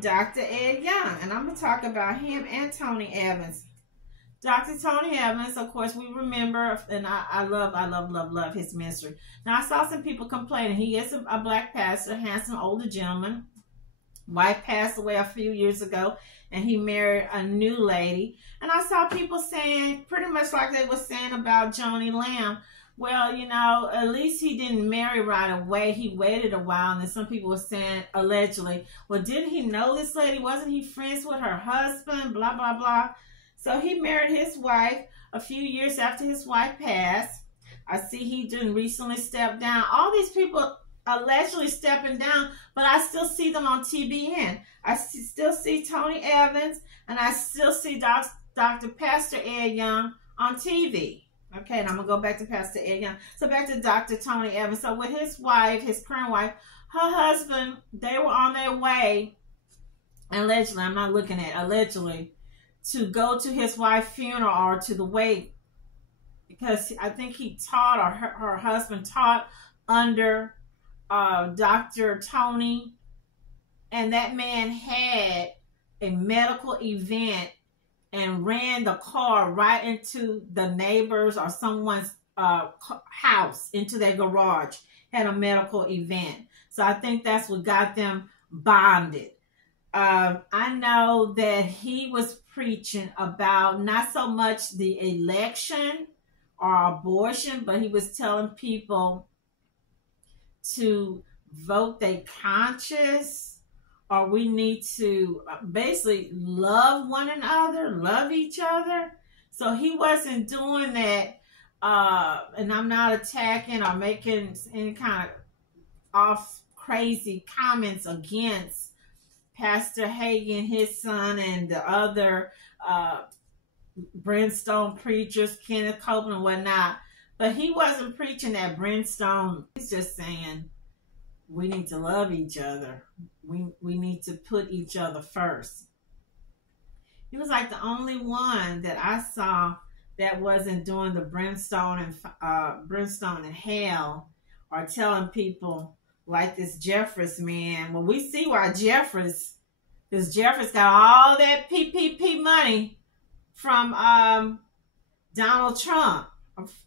Dr. Ed Young, and I'm going to talk about him and Tony Evans. Dr. Tony Evans, of course, we remember, and I love his ministry. Now, I saw some people complaining. He is a black pastor, handsome older gentleman. Wife passed away a few years ago, and he married a new lady. And I saw people saying, pretty much like they were saying about Johnny Lamb, well, you know, at least he didn't marry right away. He waited a while. And then some people were saying, allegedly, well, didn't he know this lady? Wasn't he friends with her husband? Blah, blah, blah. So he married his wife a few years after his wife passed. I see he didn't recently step down. All these people allegedly stepping down, but I still see them on TBN. I still see Tony Evans, and I still see Dr. Pastor Ed Young on TV. Okay, and I'm going to go back to Pastor Ed Young. So back to Dr. Tony Evans. So with his wife, his current wife, her husband, they were on their way, allegedly, I'm not looking at allegedly, to go to his wife's funeral or to the wake, because I think he taught, or her husband taught under Dr. Tony, and that man had a medical event and ran the car right into the neighbor's or someone's house, into their garage, had a medical event. So I think that's what got them bonded. I know that he was preaching about not so much the election or abortion, but he was telling people to vote their conscience, or we need to basically love one another, love each other. So he wasn't doing that, and I'm not attacking or making any kind of off crazy comments against Pastor Hagen, his son, and the other Brimstone preachers, Kenneth Copeland and whatnot. But he wasn't preaching that Brimstone. He's just saying we need to love each other. We need to put each other first. He was like the only one that I saw that wasn't doing the brimstone and hell, or telling people like this Jeffries man. Well, we see why Jeffries got all that PPP money from Donald Trump.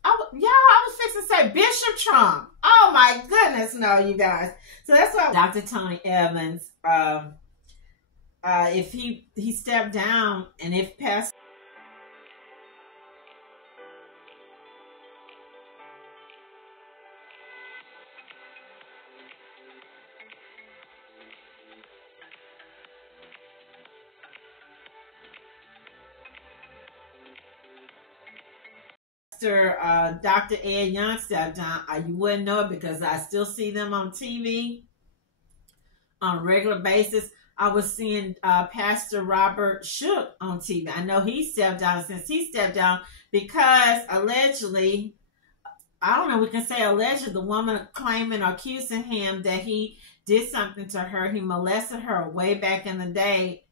I was fixing to say Bishop Trump. Oh my goodness, no, you guys. So that's why Dr. Tony Evans, if he stepped down, and if Pastor Dr. Ed Young stepped down, you wouldn't know it because I still see them on TV on a regular basis. I was seeing Pastor Robert Shook on TV. I know he stepped down since he stepped down because allegedly, I don't know, we can say allegedly, the woman claiming or accusing him that he did something to her. He molested her way back in the day.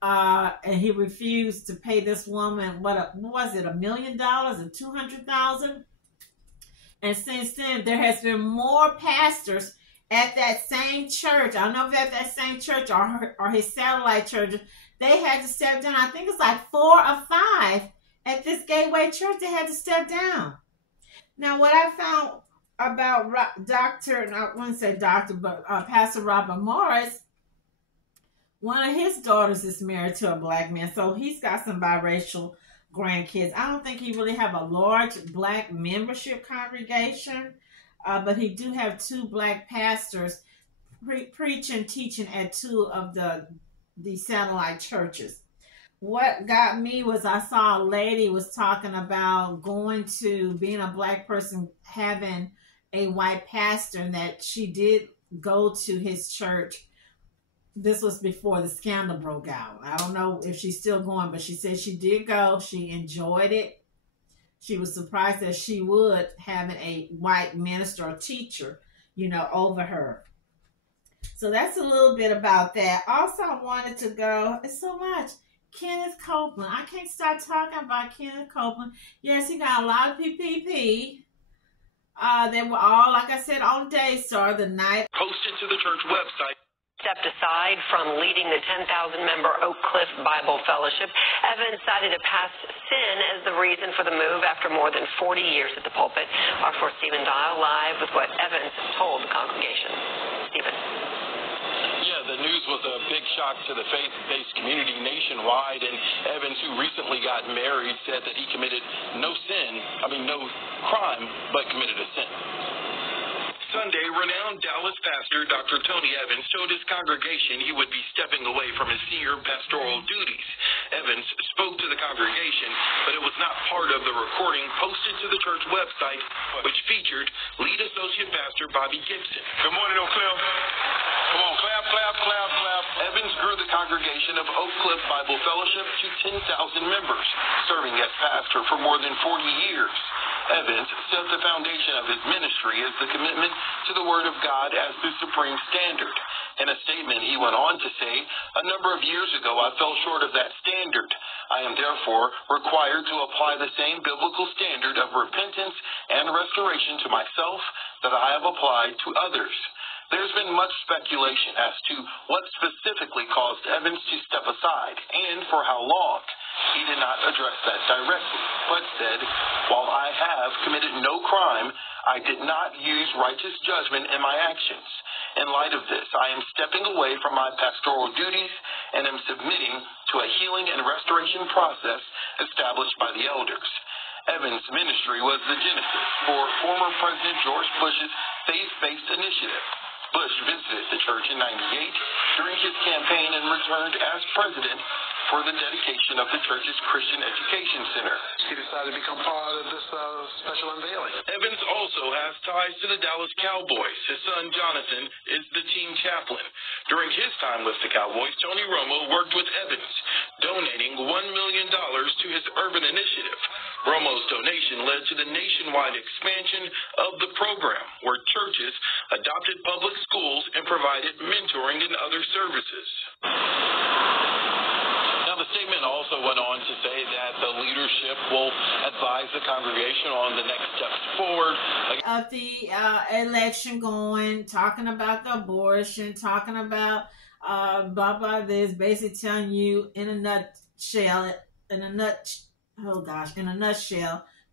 And he refused to pay this woman, what was it, $1 million or $200,000? And since then, there has been more pastors at that same church. I don't know if at that same church or his satellite churches. They had to step down. I think it's like 4 or 5 at this Gateway Church. They had to step down. Now, what I found about I wouldn't say doctor, but Pastor Robert Morris, one of his daughters is married to a black man, so he's got some biracial grandkids. I don't think he really have a large black membership congregation, but he do have 2 black pastors preaching, teaching at 2 of the satellite churches. What got me was I saw a lady was talking about going to being a black person, having a white pastor, and that she did go to his church. This was before the scandal broke out. I don't know if she's still going, but she said she did go. She enjoyed it. She was surprised that she would having a white minister or teacher, over her. So that's a little bit about that. Also, I wanted to go, it's so much. Kenneth Copeland. I can't start talking about Kenneth Copeland. Yes, he got a lot of PPP. They were all, like I said, on Daystar the night. Posted to the church website. Stepped aside from leading the 10,000-member Oak Cliff Bible Fellowship. Evans cited a past sin as the reason for the move after more than 40 years at the pulpit. Our 4 Stephen Dial live with what Evans told the congregation. Stephen. Yeah, the news was a big shock to the faith-based community nationwide, and Evans, who recently got married, said that he committed no crime, but committed a sin. Sunday, renowned Dallas pastor Dr. Tony Evans told his congregation he would be stepping away from his senior pastoral duties. Evans spoke to the congregation, but it was not part of the recording posted to the church website, which featured lead associate pastor Bobby Gibson. Good morning, Oak Cliff. Come on, clap, clap, clap, clap. Evans grew the congregation of Oak Cliff Bible Fellowship to 10,000 members, serving as pastor for more than 40 years. Evans set the foundation of his ministry as the commitment to the Word of God as the supreme standard. In a statement, he went on to say, "A number of years ago, I fell short of that standard. I am therefore required to apply the same biblical standard of repentance and restoration to myself that I have applied to others." There's been much speculation as to what specifically caused Evans to step aside and for how long. He did not address that directly, but said, "While I have committed no crime, I did not use righteous judgment in my actions. In light of this, I am stepping away from my pastoral duties and am submitting to a healing and restoration process established by the elders." Evans' ministry was the genesis for former President George Bush's faith-based initiative. Bush visited the church in '98 during his campaign and returned as president for the dedication of the church's Christian Education Center. He decided to become part of this special unveiling. Evans also has ties to the Dallas Cowboys. His son, Jonathan, is the team chaplain. During his time with the Cowboys, Tony Romo worked with Evans, donating $1 million to his urban initiative. Romo's donation led to the nationwide expansion of the program, where churches adopted public schools and provided mentoring and other services. Now, the statement also went on to say that the leadership will advise the congregation on the next steps forward. Of the election going, talking about the abortion, talking about blah, blah, this, basically telling you in a nutshell,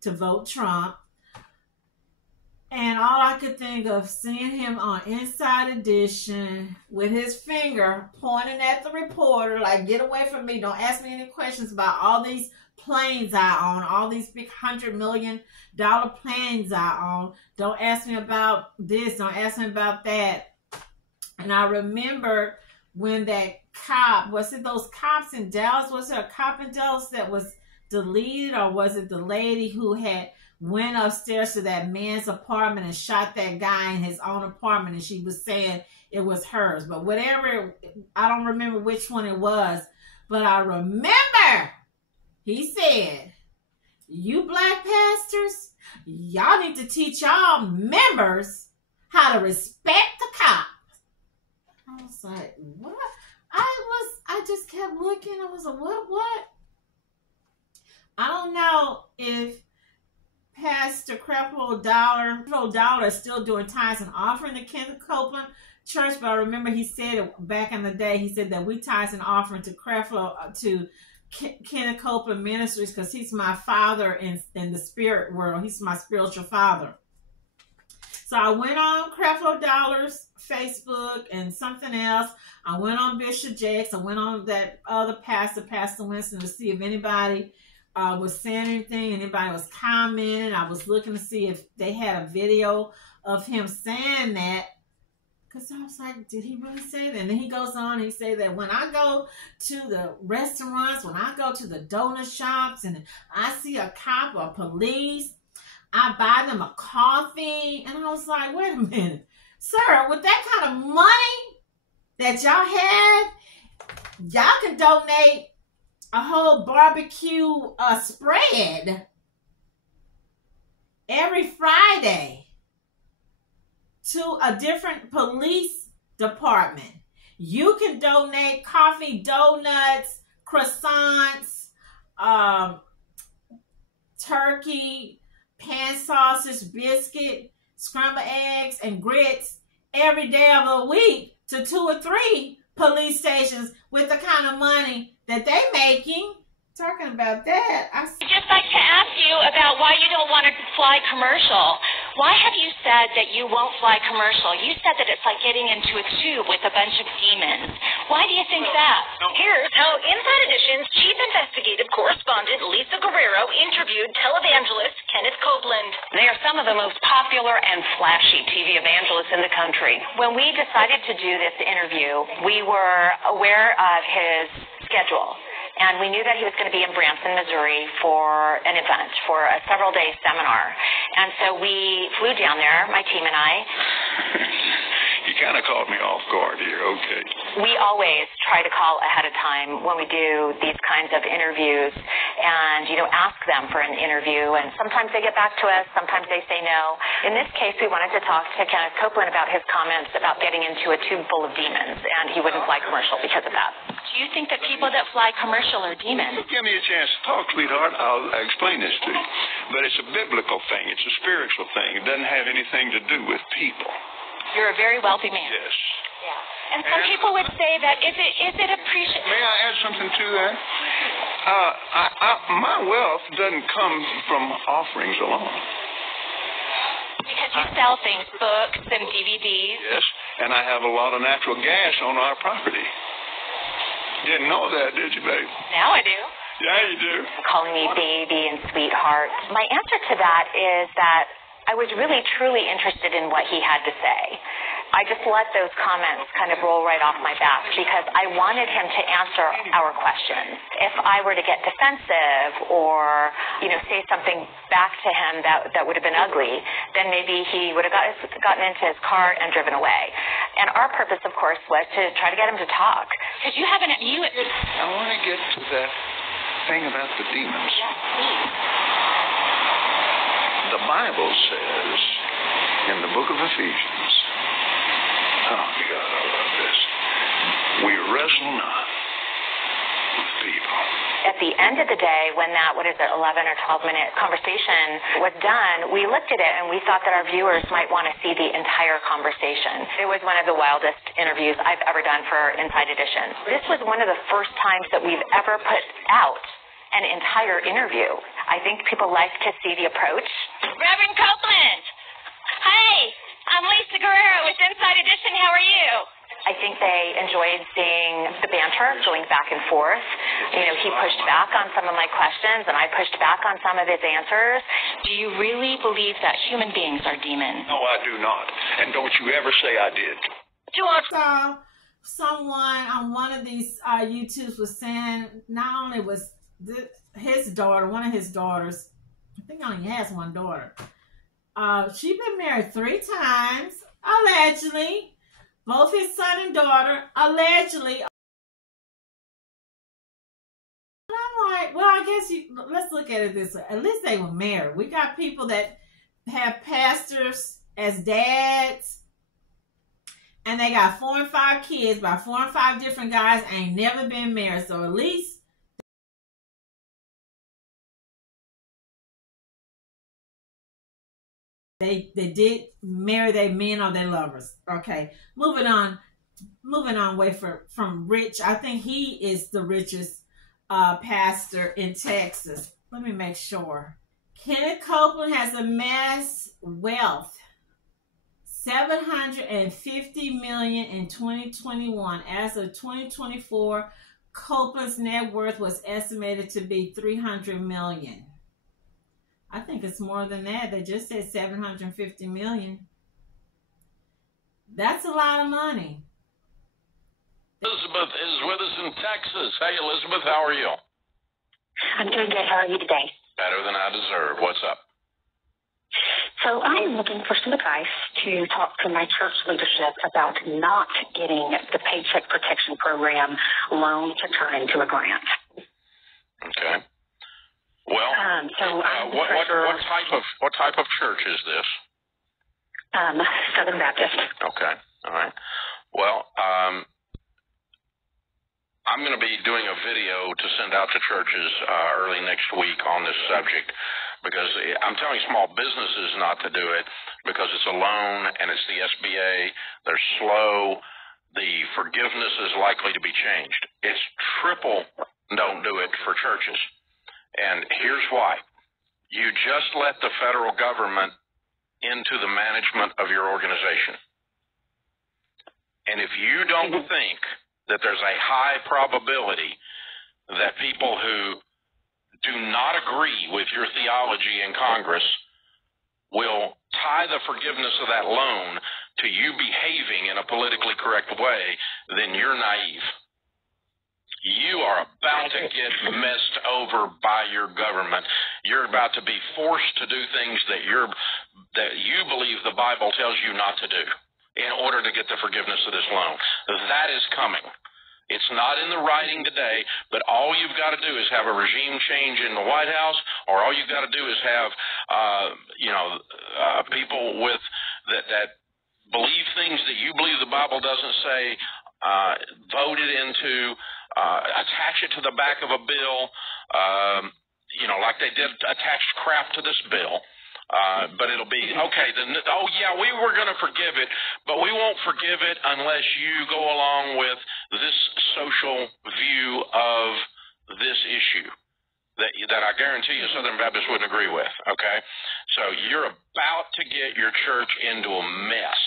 to vote Trump. And all I could think of seeing him on Inside Edition with his finger pointing at the reporter, like, get away from me. Don't ask me any questions about all these planes I own, all these big $100 million planes I own. Don't ask me about this. Don't ask me about that. And I remember when that cop, was it those cops in Dallas? Was there a cop in Dallas that was deleted, or was it the lady who had went upstairs to that man's apartment and shot that guy in his own apartment, and she was saying it was hers? But whatever, I don't remember which one it was, but I remember he said, "You black pastors, y'all need to teach y'all members how to respect the cop." I was like, what? I just kept looking. I was like, what? I don't know if Pastor Creflo Dollar is still doing tithes and offering the Kenneth Copeland Church, but I remember he said back in the day, he said that we tithes and offering to to Kenneth Copeland Ministries because he's my father in the spirit world. He's my spiritual father. So I went on Creflo Dollar's Facebook and something else. I went on Bishop Jakes. I went on that other pastor, Pastor Winston, to see if anybody was saying anything, anybody was commenting. I was looking to see if they had a video of him saying that, because I was like, did he really say that? And then he goes on, he say that when I go to the restaurants, when I go to the donut shops, and I see a cop or police, I buy them a coffee. And I was like, wait a minute, sir, with that kind of money that y'all have, y'all can donate a whole barbecue spread every Friday to a different police department. You can donate coffee, donuts, croissants, turkey, pan sausage, biscuit, scrambled eggs, and grits every day of the week to 2 or 3 police stations with the kind of money that they making. Talking about that, I'd just like to ask you about why you don't want to fly commercial. Why have you said that you won't fly commercial? You said that it's like getting into a tube with a bunch of demons. Why do you think that? Here's how Inside Edition's chief investigative correspondent Lisa Guerrero interviewed televangelist Kenneth Copeland. They are some of the most popular and flashy TV evangelists in the country. When we decided to do this interview, we were aware of his schedule. And we knew that he was going to be in Branson, Missouri for an event, for a several-day seminar. And so we flew down there, my team and I. You kind of caught me off guard here, okay. We always try to call ahead of time when we do these kinds of interviews and, ask them for an interview. And sometimes they get back to us, sometimes they say no. In this case, we wanted to talk to Kenneth Copeland about his comments about getting into a tube full of demons, and he wouldn't fly commercial because of that. Do you think that people that fly commercial are demons? Give me a chance to talk, sweetheart. I'll explain this to you. But it's a biblical thing. It's a spiritual thing. It doesn't have anything to do with people. You're a very wealthy man. Yes. Yeah. And some people would say that is it appreciated? May I add something to that? My wealth doesn't come from offerings alone. Because you sell things, books and DVDs. Yes, and I have a lot of natural gas on our property. Didn't know that, did you, babe? Now I do. Yeah, you do. Calling me baby and sweetheart. My answer to that is that I was really, truly interested in what he had to say. I just let those comments kind of roll right off my back because I wanted him to answer our questions. If I were to get defensive or, say something back to him that would have been ugly, then maybe he would have gotten into his car and driven away. And our purpose, of course, was to try to get him to talk. Because you haven't, I want to get to that thing about the demons. Yes, please. The Bible says in the book of Ephesians, oh, God, I love this. We wrestle not with people. At the end of the day, when that, 11 or 12-minute conversation was done, we looked at it and we thought that our viewers might want to see the entire conversation. It was one of the wildest interviews I've ever done for Inside Edition. This was one of the first times that we've ever put out an entire interview. I think people like to see the approach. Reverend Copeland! Hi, I'm Lisa Guerrero with Inside Edition. How are you? I think they enjoyed seeing the banter going back and forth. He pushed back on some of my questions, and I pushed back on some of his answers. Do you really believe that human beings are demons? No, I do not. And don't you ever say I did. So, someone on one of these YouTubes was saying not only was his daughter, one of his daughters, I think he only has one daughter, she's been married 3 times, allegedly. Both his son and daughter, allegedly. And I'm like, well, I guess let's look at it this way. At least they were married. We got people that have pastors as dads, and they got 4 and 5 kids by 4 and 5 different guys, ain't never been married. So at least they did marry their men or their lovers. Okay, moving on away from Rich. I think he is the richest pastor in Texas. Let me make sure. Kenneth Copeland has amassed wealth, $750 million in 2021. As of 2024, Copeland's net worth was estimated to be $300 million. I think it's more than that. They just said $750 million. That's a lot of money. Elizabeth is with us in Texas. Hey, Elizabeth, how are you? I'm doing good. How are you today? Better than I deserve. What's up? So I'm looking for some advice to talk to my church leadership about not getting the Paycheck Protection Program loan to turn into a grant. Okay. Well, what type of church is this? Southern Baptist. Okay. All right. Well, I'm going to be doing a video to send out to churches early next week on this subject because I'm telling small businesses not to do it because it's a loan and it's the SBA. They're slow. the forgiveness is likely to be changed. It's triple don't do it for churches. And here's why. You just let the federal government into the management of your organization. And if you don't think that there's a high probability that people who do not agree with your theology in Congress will tie the forgiveness of that loan to you behaving in a politically correct way, then you're naive. You are about to get messed over by your government. You're about to be forced to do things that you believe the Bible tells you not to do in order to get the forgiveness of this loan. That is coming. It's not in the writing today, but all you've got to do is have a regime change in the White House, or all you've got to do is have, people with that believe things that you believe the Bible doesn't say, voted into, attach it to the back of a bill, like they did attached crap to this bill. But it'll be, okay, then, we were going to forgive it, but we won't forgive it unless you go along with this social view of this issue that I guarantee you Southern Baptists wouldn't agree with, okay? So you're about to get your church into a mess.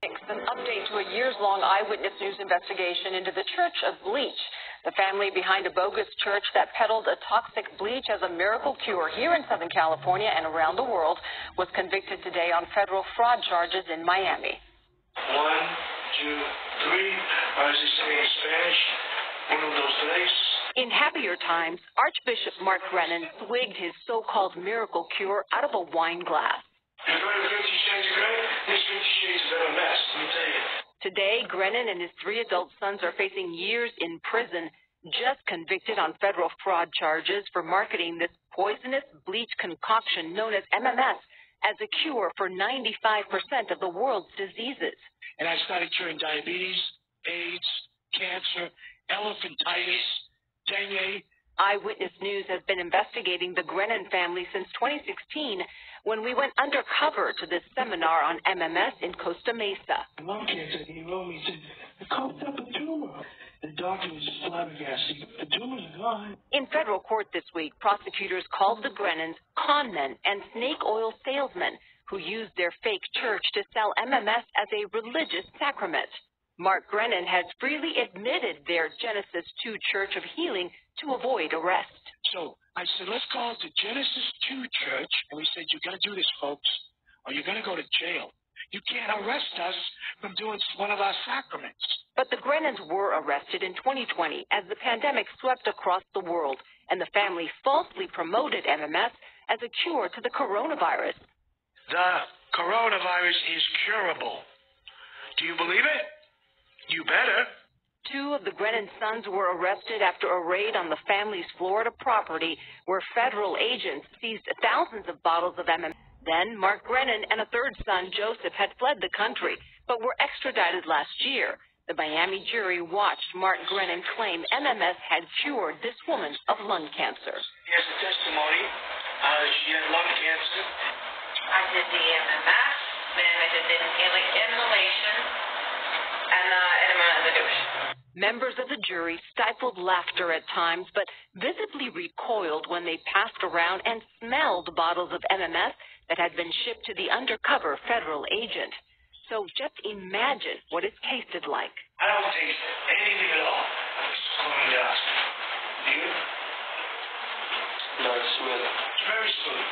An update to a years-long Eyewitness News investigation into the Church of Bleach. The family behind a bogus church that peddled a toxic bleach as a miracle cure here in Southern California and around the world was convicted today on federal fraud charges in Miami. 1, 2, 3. As they say in Spanish, uno, dos, tres. In happier times, Archbishop Mark Brennan swigged his so-called miracle cure out of a wine glass. You've heard of 50 Shades of Grey? This 50 Shades is a mess, let me tell you. Today, Brennan and his 3 adult sons are facing years in prison, just convicted on federal fraud charges for marketing this poisonous bleach concoction known as MMS as a cure for 95% of the world's diseases. And I started curing diabetes, AIDS, cancer, elephantitis, dengue. Eyewitness News has been investigating the Brennan family since 2016 when we went undercover to this seminar on MMS in Costa Mesa. Lung cancer, he wrote me, he said, I coughed up a tumor. The doctor was just flabbergasted. The tumor's gone. In federal court this week, prosecutors called the Brennans con men and snake oil salesmen who used their fake church to sell MMS as a religious sacrament. Mark Brennan has freely admitted their Genesis 2 Church of Healing to avoid arrest. So I said, let's call it the Genesis 2 Church. And we said, you got to do this, folks, or you're going to go to jail. You can't arrest us from doing one of our sacraments. But the Brennans were arrested in 2020 as the pandemic swept across the world, and the family falsely promoted MMS as a cure to the coronavirus. The coronavirus is curable. Do you believe it? You better. 2 of the Brennan sons were arrested after a raid on the family's Florida property where federal agents seized thousands of bottles of MMS. Then Mark Brennan and a 3rd son, Joseph, had fled the country but were extradited last year. The Miami jury watched Mark Brennan claim MMS had cured this woman of lung cancer. Here's the testimony. She had lung cancer. I did the MMS, then I did the inhalation, and enema of the douche. Members of the jury stifled laughter at times, but visibly recoiled when they passed around and smelled bottles of MMS that had been shipped to the undercover federal agent. So just imagine what it tasted like. I don't taste anything at all. It's corn dust. Do you? No, it's smooth. It's very smooth.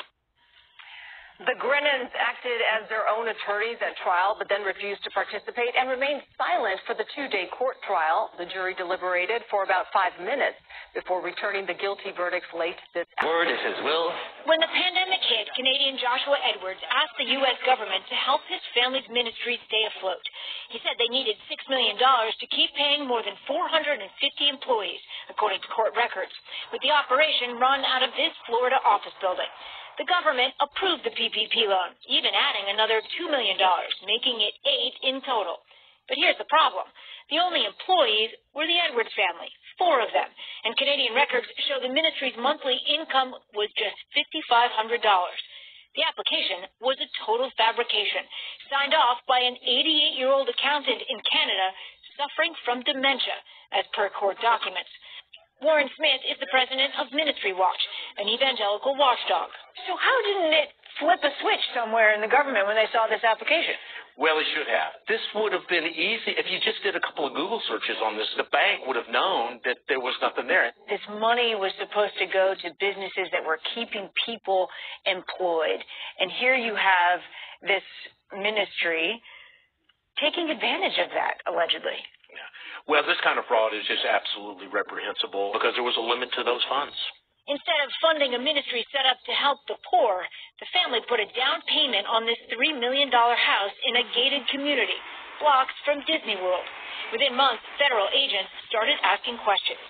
The Brennans acted as their own attorneys at trial, but then refused to participate and remained silent for the 2-day court trial. The jury deliberated for about 5 minutes before returning the guilty verdicts late this Word is his will. When the pandemic hit, Canadian Joshua Edwards asked the U.S. government to help his family's ministry stay afloat. He said they needed $6 million to keep paying more than 450 employees, according to court records, with the operation run out of this Florida office building. The government approved the PPP loan, even adding another $2 million, making it 8 in total. But here's the problem. The only employees were the Edwards family, 4 of them, and Canadian records show the ministry's monthly income was just $5,500. The application was a total fabrication, signed off by an 88-year-old accountant in Canada suffering from dementia, as per court documents. Warren Smith is the president of Ministry Watch, an evangelical watchdog. So how didn't it flip a switch somewhere in the government when they saw this application? Well, it should have. This would have been easy. If you just did a couple of Google searches on this, the bank would have known that there was nothing there. This money was supposed to go to businesses that were keeping people employed. And here you have this ministry taking advantage of that, allegedly. Yeah. Well, this kind of fraud is just absolutely reprehensible because there was a limit to those funds. Instead of funding a ministry set up to help the poor, the family put a down payment on this $3 million house in a gated community, blocks from Disney World. Within months, federal agents started asking questions.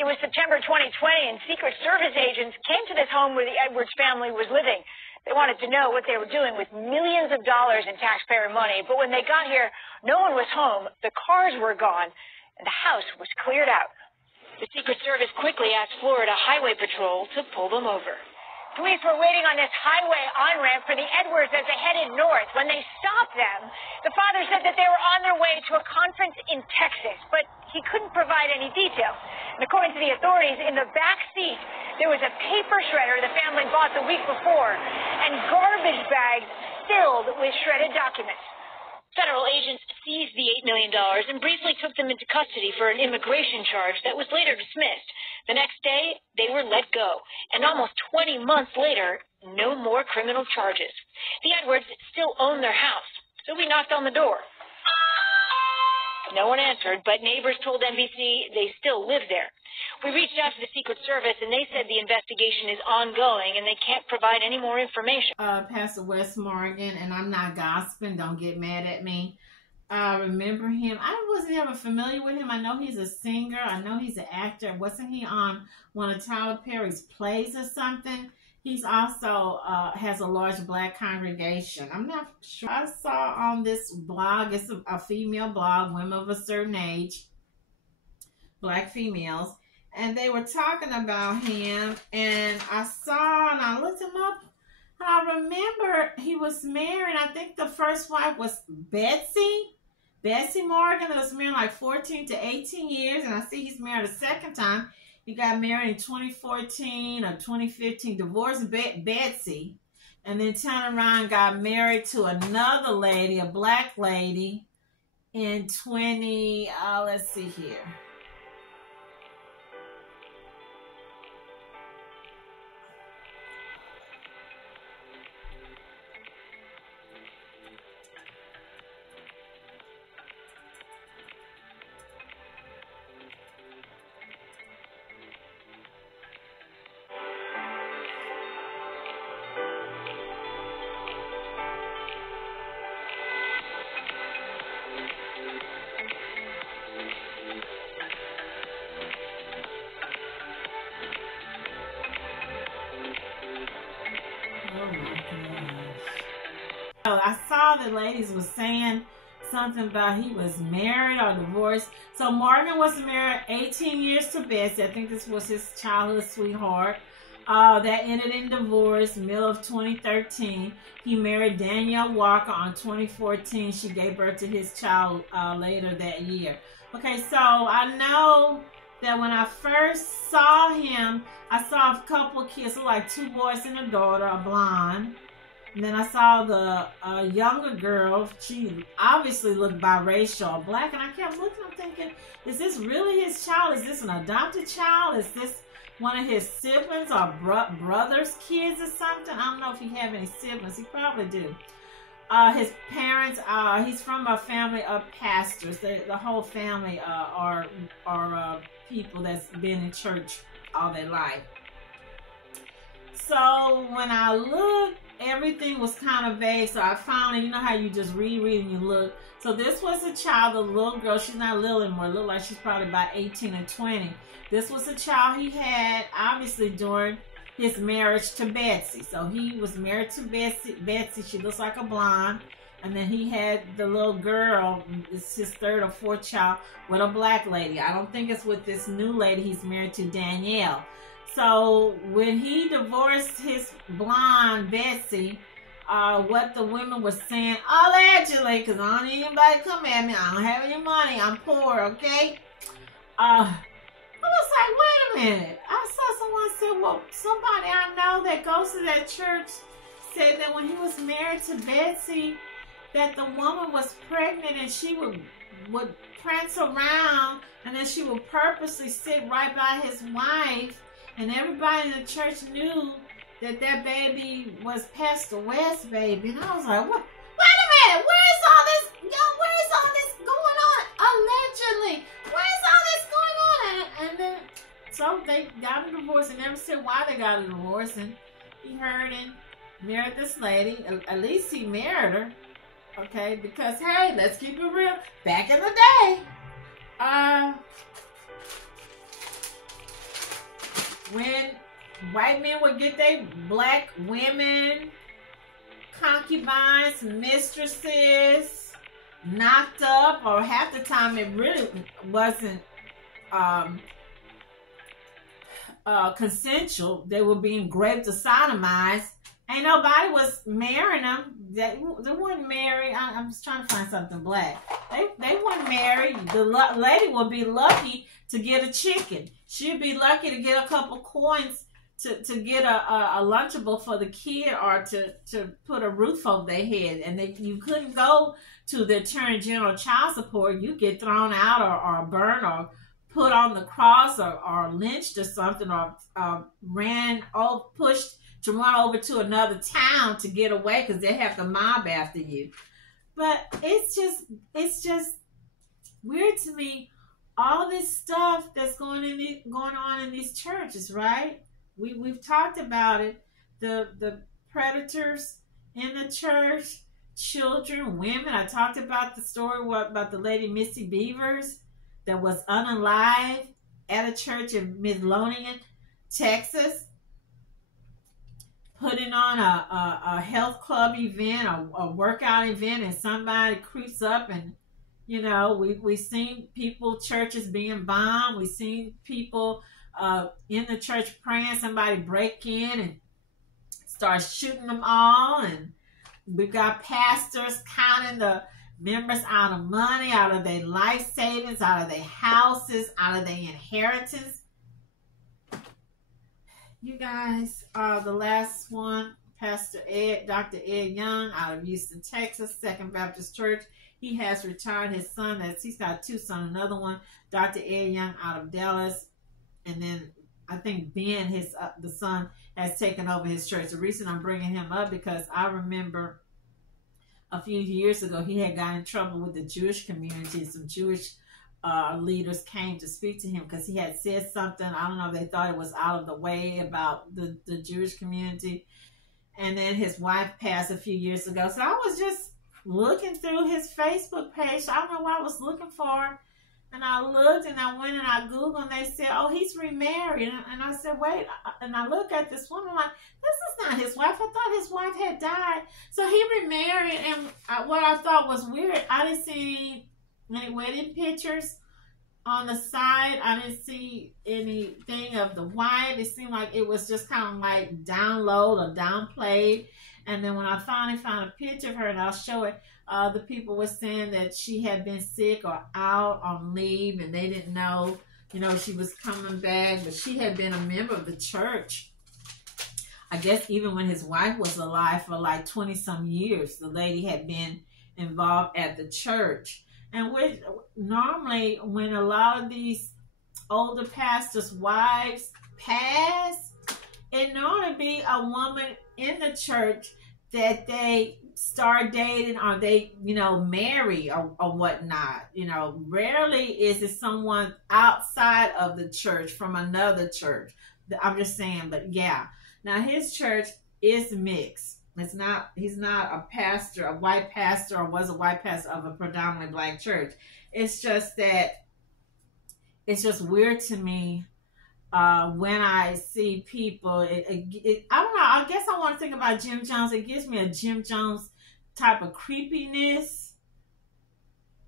It was September 2020, and Secret Service agents came to this home where the Edwards family was living. They wanted to know what they were doing with millions of dollars in taxpayer money, but when they got here, no one was home, the cars were gone, and the house was cleared out. The Secret Service quickly asked Florida Highway Patrol to pull them over. Police were waiting on this highway on-ramp for the Edwards as they headed north. When they stopped them, the father said that they were on their way to a conference in Texas, but he couldn't provide any details. And according to the authorities, in the back seat, there was a paper shredder the family bought the week before and garbage bags filled with shredded documents. Federal agents seized the $8 million and briefly took them into custody for an immigration charge that was later dismissed. The next day, they were let go. And almost 20 months later, no more criminal charges. The Edwards still own their house, so we knocked on the door. No one answered, but neighbors told NBC they still live there. We reached out to the Secret Service, and they said the investigation is ongoing, and they can't provide any more information. Pastor Wes Morgan, and I'm not gossiping, don't get mad at me. I remember him. I wasn't ever familiar with him. I know he's a singer. I know he's an actor. Wasn't he on one of Tyler Perry's plays or something? He's also has a large black congregation. I'm not sure. I saw on this blog, it's a female blog, women of a certain age, black females, and they were talking about him, and I looked him up, and I remember he was married. I think the first wife was Betsy Morgan, that was married like 14 to 18 years, and I see he's married a second time. He got married in 2014 or 2015, divorced Betsy, and then turned around and got married to another lady, a black lady, in let's see here. I saw the ladies was saying something about he was married or divorced. So Morgan was married 18 years to Betsy. I think this was his childhood sweetheart. That ended in divorce, middle of 2013. He married Danielle Walker on 2014. She gave birth to his child later that year. Okay, so I know that when I first saw him, I saw a couple of kids, so like two boys and a daughter, a blonde. And then I saw the younger girl. She obviously looked biracial or black. And I kept looking, I'm thinking, is this really his child? Is this an adopted child? Is this one of his siblings or brother's kids or something? I don't know if he have any siblings. He probably do. His parents, he's from a family of pastors. The whole family are people that's been in church all their life. So when I looked, everything was kind of vague. So I finally, you know how you just read and you look. So this was a child, a little girl. She's not little anymore. Looked like she's probably about 18 or 20. This was a child he had, obviously, during his marriage to Betsy. So he was married to Betsy. She looks like a blonde. And then he had the little girl, it's his third or fourth child, with a black lady. I don't think it's with this new lady he's married to, Danielle. So when he divorced his blonde Betsy, what the women were saying, allegedly, because I don't need anybody to come at me. I don't have any money. I'm poor, okay? I was like, wait a minute. I saw someone say, well, somebody I know that goes to that church said that when he was married to Betsy, that the woman was pregnant and she would prance around and then she would purposely sit right by his wife, and everybody in the church knew that baby was Pastor West's baby. And I was like, what? Wait a minute, where's all this going on? Allegedly, where's all this going on? And then, so they got a divorce and never said why they got a divorce. And he heard and married this lady. At least he married her. Okay, because, hey, let's keep it real. Back in the day, when white men would get their black women, concubines, mistresses knocked up, or half the time it really wasn't consensual. They were being raped or sodomized. Ain't nobody was marrying them. They weren't married. I'm just trying to find something black. They weren't married. The lady would be lucky to get a chicken. She'd be lucky to get a couple coins to get a Lunchable for the kid, or to put a roof over their head. And you couldn't go to the Attorney General child support. You get thrown out or burned or put on the cross or lynched or something, or pushed to run over to another town to get away because they have the mob after you. But it's just weird to me, all this stuff that's going on in these churches, right? We've talked about it. The predators in the church, children, women. I talked about the story about the lady Missy Beavers that was unalive at a church in Midlothian, Texas, putting on a health club event, a workout event, and somebody creeps up, and we've seen churches being bombed. We've seen people in the church praying, somebody break in and start shooting them all, and we've got pastors counting the members out of money, out of their life savings, out of their houses, out of their inheritance. You guys, the last one, Dr. Ed Young out of Houston, Texas, Second Baptist Church. He has retired his son. He's got two sons. Another one, Dr. Ed Young out of Dallas. And then I think Ben, the son, has taken over his church. The reason I'm bringing him up because I remember a few years ago he had gotten in trouble with the Jewish community. Some Jewish leaders came to speak to him because he had said something. I don't know if they thought it was out of the way about the Jewish community. And then his wife passed a few years ago. So I was just looking through his Facebook page. I don't know what I was looking for. And I looked and I went and I Googled and they said, oh, he's remarried. And I said, wait. And I looked at this woman like, this is not his wife. I thought his wife had died. So he remarried. And what I thought was weird, I didn't see any wedding pictures on the side. I didn't see anything of the wife. It seemed like it was just kind of like download or downplayed. And then when I finally found a picture of her, and I'll show it, the people were saying that she had been sick or out on leave, and they didn't know, she was coming back. But she had been a member of the church, I guess, even when his wife was alive for like 20-some years. The lady had been involved at the church. And normally when a lot of these older pastors' wives pass, it normally be a woman in the church that they start dating or they, marry or whatnot. Rarely is it someone outside of the church from another church. I'm just saying, but yeah. Now his church is mixed. He's not a pastor, a white pastor, or was a white pastor of a predominantly black church. It's just that it's just weird to me when I see people. I don't know. I guess I want to think about Jim Jones. It gives me a Jim Jones type of creepiness.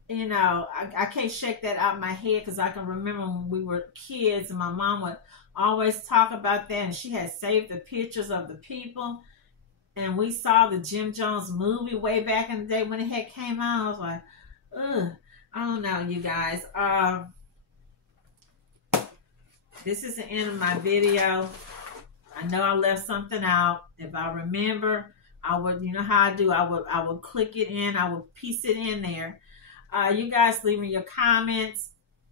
you know, I can't shake that out of my head because I can remember when we were kids and my mom would always talk about that, and she had saved the pictures of the people. And we saw the Jim Jones movie way back in the day when it had came out. I was like, ugh, I don't know, you guys. This is the end of my video. I know I left something out. If I remember, I would, you know how I do, I would click it in, I would piece it in there. You guys leave me your comments.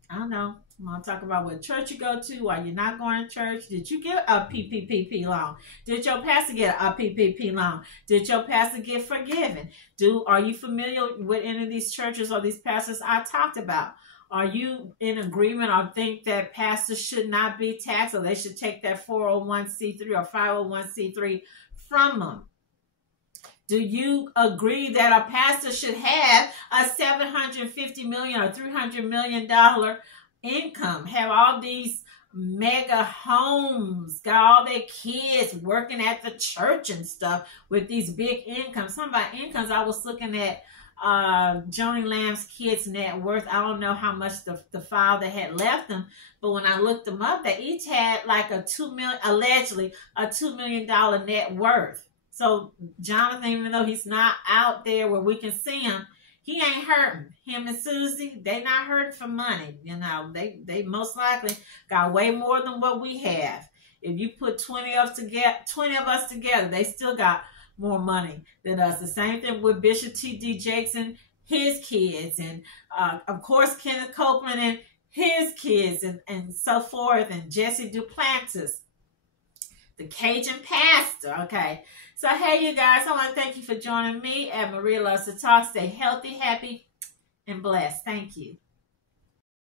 I don't know. I'm going to talk about what church you go to, why you're not going to church. Did you get a PPP loan? Did your pastor get a PPP loan? Did your pastor get forgiven? Are you familiar with any of these churches or these pastors I talked about? Are you in agreement or think that pastors should not be taxed, or they should take that 401c3 or 501c3 from them? Do you agree that a pastor should have a $750 million or $300 million income, have all these mega homes, got all their kids working at the church and stuff with these big incomes? Some of our incomes, I was looking at Joni Lamb's kids' net worth. I don't know how much the father had left them, but when I looked them up, they each had like allegedly a $2 million net worth. So Jonathan, even though he's not out there where we can see him, he ain't hurting. Him and Susie, they not hurting for money. You know, they most likely got way more than what we have. If you put 20 of us together, they still got more money than us. The same thing with Bishop T.D. Jakes and his kids, and of course Kenneth Copeland and his kids, and so forth, and Jesse Duplantis, the Cajun pastor. Okay. So, hey, you guys, I want to thank you for joining me at Maria Loves to Talk. Stay healthy, happy, and blessed. Thank you.